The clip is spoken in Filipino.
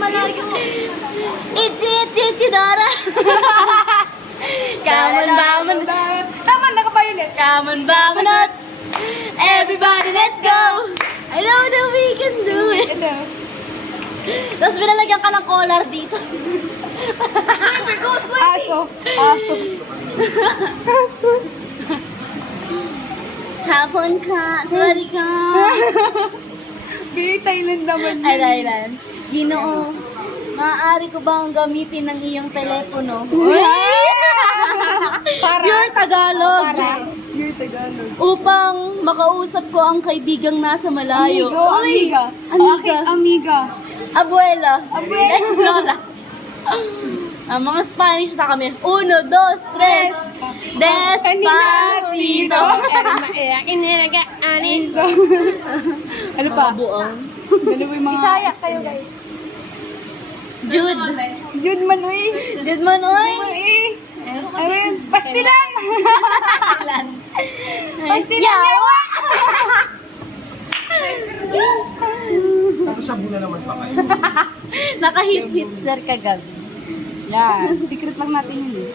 malayo. Ichi, Dora. Come on, vamos. Tama, nakabayulit. Come on, vamos. Everybody, let's go. I know that we can do it. Ito. Tapos binalagyan ka ng collar dito. Aso. Aso. Aso. Hapon ka. Sorry ka. Thailand naman yun. Ay, Thailand. Ginoo, maaari ko bang gamitin ng iyong telepono? Para. Pure Tagalog. You're Tagalog. Upang makausap ko ang kaibigang nasa malayo. Amigo, Uy, amiga. Amiga. Amiga. Abuela. Abuela. Lola. Mga Spanish na kami. 1, 2, 3. Despacito. Ano pa? Buong. Ano ba yung mga... Isaya kayo, guys. Jude. Jude Manoy. Jude man, oy. Ano yun? Pastilan. Pastilan Yawa. yawa. Tapos sabi na naman pa kayo. Nakahit-hit, sir, kagabi. Yan. Secret lang natin yun eh.